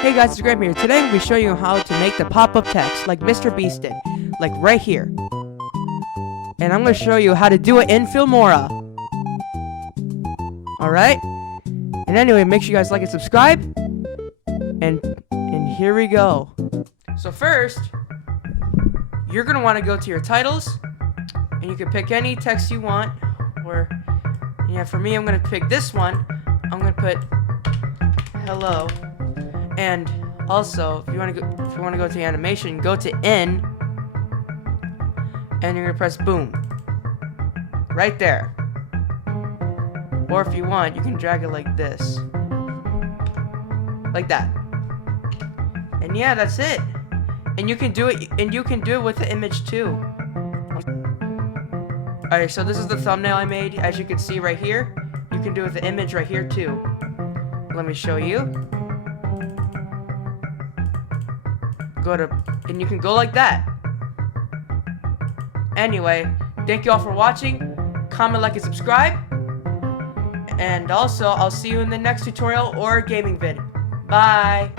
Hey guys, it's Graham here. Today I'm going to be showing you how to make the pop-up text like Mr. Beast did. Like right here. And I'm going to show you how to do it in Filmora. Alright? And anyway, make sure you guys like and subscribe. And here we go. So first, you're going to want to go to your titles. And you can pick any text you want. Or, yeah, for me, I'm going to pick this one. I'm going to put hello. And also, if you want to go to the animation, go to N, and you're gonna press boom, right there. Or if you want, you can drag it like this, like that. And yeah, that's it. And you can do it. And you can do it with the image too. Alright, so this is the thumbnail I made. As you can see right here, you can do it with the image right here too. Let me show you. And you can go like that. Anyway, thank you all for watching. Comment, like, and subscribe. And also, I'll see you in the next tutorial or gaming vid. Bye.